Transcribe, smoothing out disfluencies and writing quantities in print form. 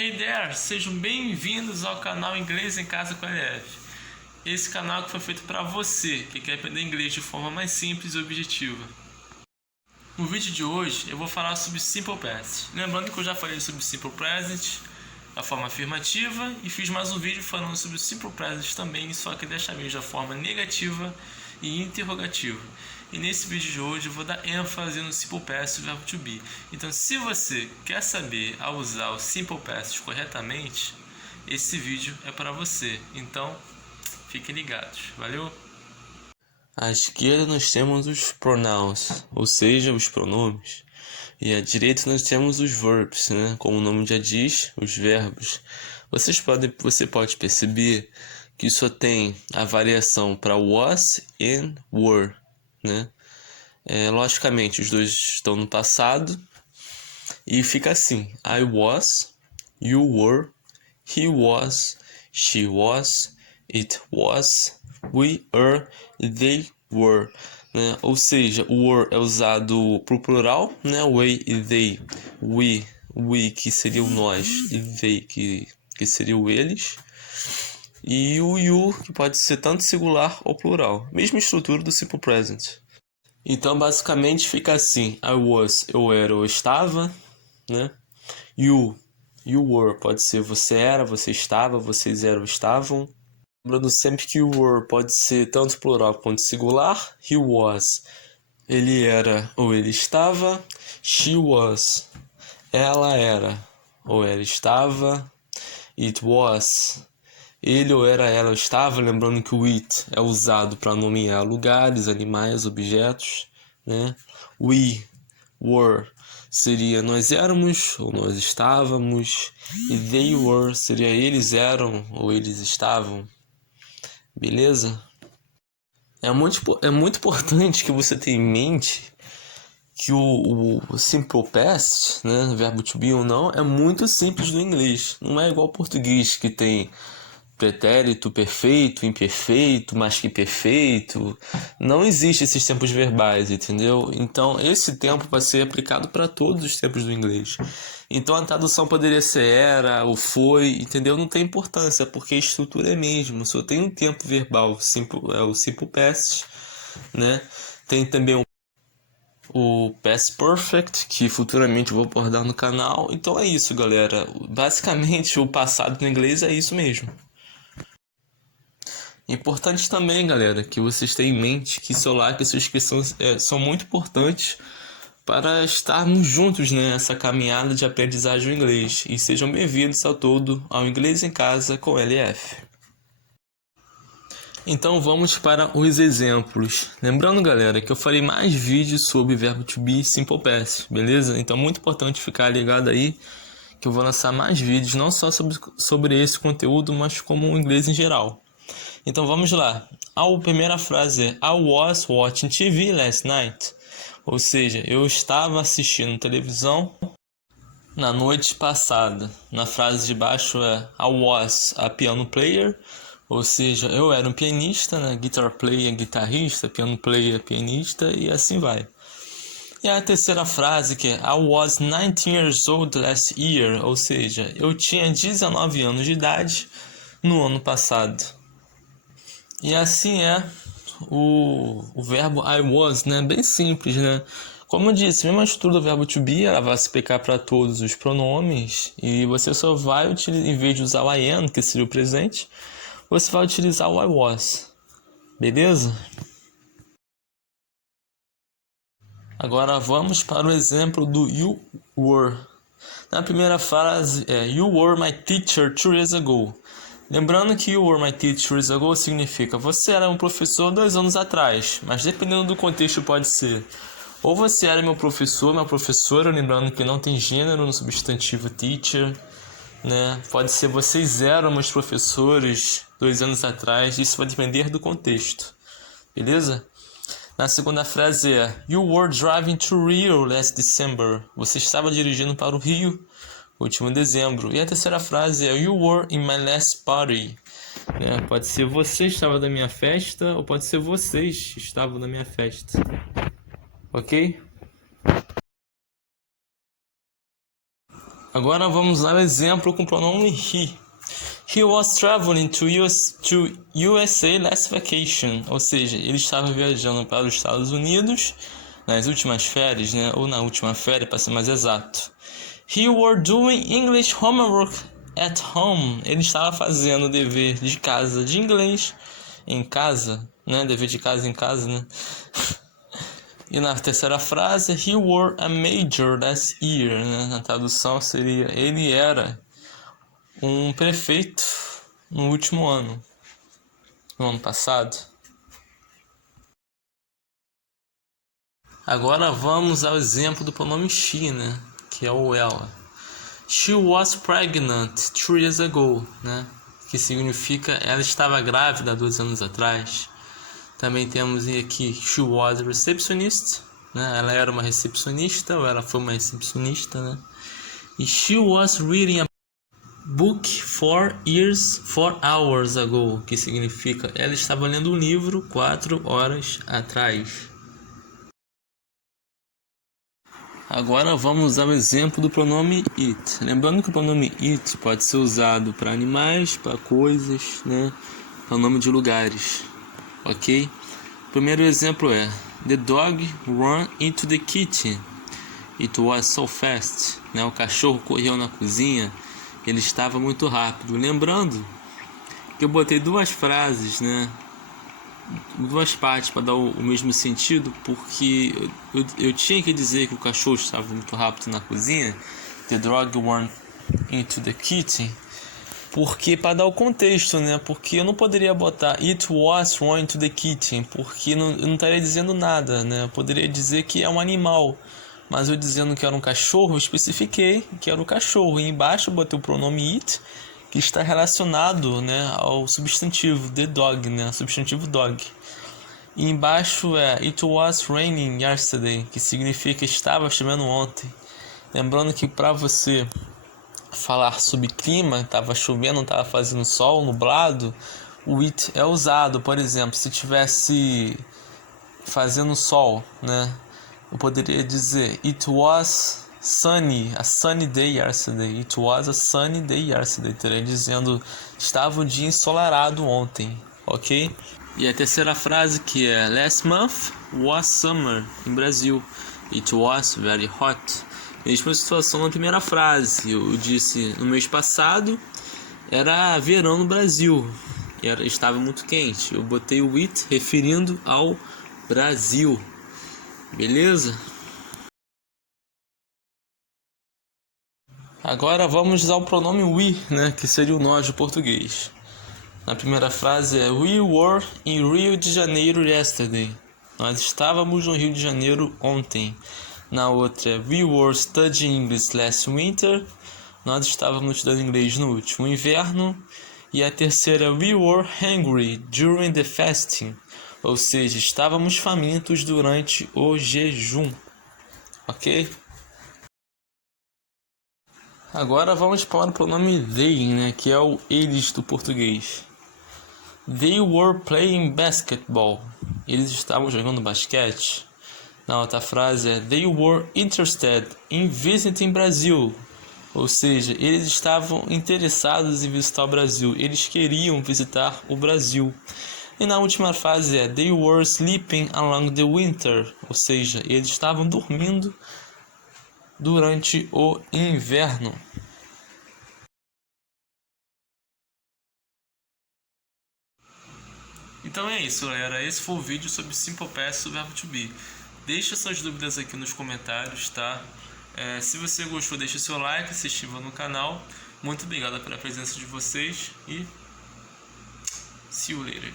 Hey there! Sejam bem-vindos ao canal Inglês em Casa com a LF. Esse canal que foi feito para você que quer aprender inglês de forma mais simples e objetiva. No vídeo de hoje eu vou falar sobre Simple Past. Lembrando que eu já falei sobre Simple Present, a forma afirmativa, e fiz mais um vídeo falando sobre o Simple Present também, só que desta vez da forma negativa e interrogativa. E nesse vídeo de hoje eu vou dar ênfase no Simple Past e o verbo to be. Então, se você quer saber a usar o Simple Past corretamente, esse vídeo é para você. Então, fiquem ligados. Valeu? À esquerda nós temos os pronouns, ou seja, os pronomes. E à direita nós temos os verbs, né? Como o nome já diz, os verbos. Você pode perceber que só tem a variação para was and were, né? Logicamente, os dois estão no passado e fica assim: I was, you were, he was, she was, it was, we are, they were, né? Ou seja, o were é usado para o plural, né? We e they, we que seria o nós e they que seria o eles, e o you que pode ser tanto singular ou plural, mesma estrutura do simple present. Então, basicamente, fica assim: I was, eu era ou estava, né? You were, pode ser você era, você estava, vocês eram ou estavam. Lembrando sempre que o were pode ser tanto plural quanto singular. He was, ele era ou ele estava. She was, ela era ou ela estava. It was, ele ou era ela estava. Lembrando que o it é usado para nomear lugares, animais, objetos, né? We were seria nós éramos ou nós estávamos. E they were seria eles eram ou eles estavam. Beleza? É muito importante que você tenha em mente que o simple past, né, verbo to be ou não, é muito simples do inglês. Não é igual ao português, que tem pretérito perfeito, imperfeito, mais que perfeito. Não existe esses tempos verbais, entendeu? Então, esse tempo vai ser aplicado para todos os tempos do inglês. Então, a tradução poderia ser era ou foi, entendeu? Não tem importância, porque a estrutura é a mesma. Só tem um tempo verbal, o simple past, né? Tem também o Past Perfect, que futuramente eu vou abordar no canal. Então é isso, galera. Basicamente, o passado no inglês é isso mesmo. Importante também, galera, que vocês tenham em mente que seu like e sua inscrição são muito importantes para estarmos juntos nessa caminhada de aprendizagem do inglês. E sejam bem-vindos ao Inglês em Casa com LF. Então vamos para os exemplos. Lembrando, galera, que eu farei mais vídeos sobre verbo to be e simple past, beleza? Então é muito importante ficar ligado aí, que eu vou lançar mais vídeos, não só sobre esse conteúdo, mas como o inglês em geral. Então vamos lá. A primeira frase é I was watching TV last night. Ou seja, eu estava assistindo televisão na noite passada. Na frase de baixo é I was a piano player. Ou seja, eu era um pianista, né? Guitar player, guitarrista, piano player, pianista, e assim vai. E a terceira frase que é I was 19 years old last year. Ou seja, eu tinha 19 anos de idade no ano passado. E assim é o verbo I was, né? Bem simples, né? Como eu disse, mesma estrutura do verbo to be, ela vai se aplicar para todos os pronomes. E você só vai utilizar, em vez de usar o I am, que seria o presente, você vai utilizar o I was. Beleza? Agora vamos para o exemplo do you were. Na primeira frase é You were my teacher 2 years ago. Lembrando que You were my teacher 2 years ago significa você era um professor 2 anos atrás, mas dependendo do contexto pode ser ou você era meu professor, minha professora, lembrando que não tem gênero no substantivo teacher, né? Pode ser vocês eram meus professores 2 anos atrás, isso vai depender do contexto, beleza? Na segunda frase é You were driving to Rio last December. Você estava dirigindo para o Rio último dezembro. E a terceira frase é You were in my last party. Pode ser você estava na minha festa ou pode ser vocês estavam na minha festa. Ok? Agora vamos ao exemplo com o pronome he. He was traveling to USA last vacation. Ou seja, ele estava viajando para os Estados Unidos nas últimas férias, né? Ou na última férias, para ser mais exato. He were doing English homework at home. Ele estava fazendo o dever de casa de inglês em casa, né? Dever de casa em casa, né? E na terceira frase, he were a major last year, né? Na tradução seria, ele era um prefeito no último ano, no ano passado. Agora vamos ao exemplo do pronome she, né? Que é o ela. She was pregnant 3 years ago, né? Que significa ela estava grávida 2 anos atrás. Também temos aqui she was a receptionist, né? Ela era uma recepcionista ou ela foi uma recepcionista, né? E she was reading a book 4 hours ago, que significa ela estava lendo um livro 4 horas atrás. Agora vamos ao exemplo do pronome it. Lembrando que o pronome it pode ser usado para animais, para coisas, né? Para nome de lugares, ok? O primeiro exemplo é the dog ran into the kitchen. It was so fast, né? O cachorro correu na cozinha. Ele estava muito rápido. Lembrando que eu botei 2 frases, né? 2 partes para dar o mesmo sentido, porque eu tinha que dizer que o cachorro estava muito rápido na cozinha. The dog ran into the kitchen. Porque para dar o contexto, né? Porque eu não poderia botar it was run into the kitchen, porque eu não estaria dizendo nada, né? Eu poderia dizer que é um animal. Mas eu dizendo que era um cachorro, eu especifiquei que era o cachorro. E embaixo eu botei o pronome it, que está relacionado, né, ao substantivo the dog, né, substantivo dog. E embaixo é it was raining yesterday, que significa estava chovendo ontem. Lembrando que para você falar sobre clima, estava chovendo, estava fazendo sol, nublado, o it é usado. Por exemplo, se tivesse fazendo sol, né, eu poderia dizer it was sunny, a sunny day yesterday. It was a sunny day yesterday. Estaria dizendo estava um dia ensolarado ontem, ok? E a terceira frase que é last month was summer em Brasil. It was very hot. Mesma situação na primeira frase. Eu disse no mês passado era verão no Brasil. Estava muito quente. Eu botei o it referindo ao Brasil. Beleza? Agora vamos ao pronome we, né, que seria o nós do português. Na primeira frase é we were in Rio de Janeiro yesterday. Nós estávamos no Rio de Janeiro ontem. Na outra é we were studying English last winter. Nós estávamos estudando inglês no último inverno. E a terceira é we were hungry during the fasting. Ou seja, estávamos famintos durante o jejum. Ok? Agora vamos para o pronome they, né, que é o eles do português. They were playing basketball. Eles estavam jogando basquete. Na outra frase é they were interested in visiting Brazil. Ou seja, eles estavam interessados em visitar o Brasil. Eles queriam visitar o Brasil. E na última frase é they were sleeping along the winter. Ou seja, eles estavam dormindo durante o inverno. Então é isso, galera. Esse foi o vídeo sobre Simple Past do verbo to be. Deixa suas dúvidas aqui nos comentários, tá? Se você gostou, deixa o seu like, se inscreva no canal. Muito obrigado pela presença de vocês e see you later.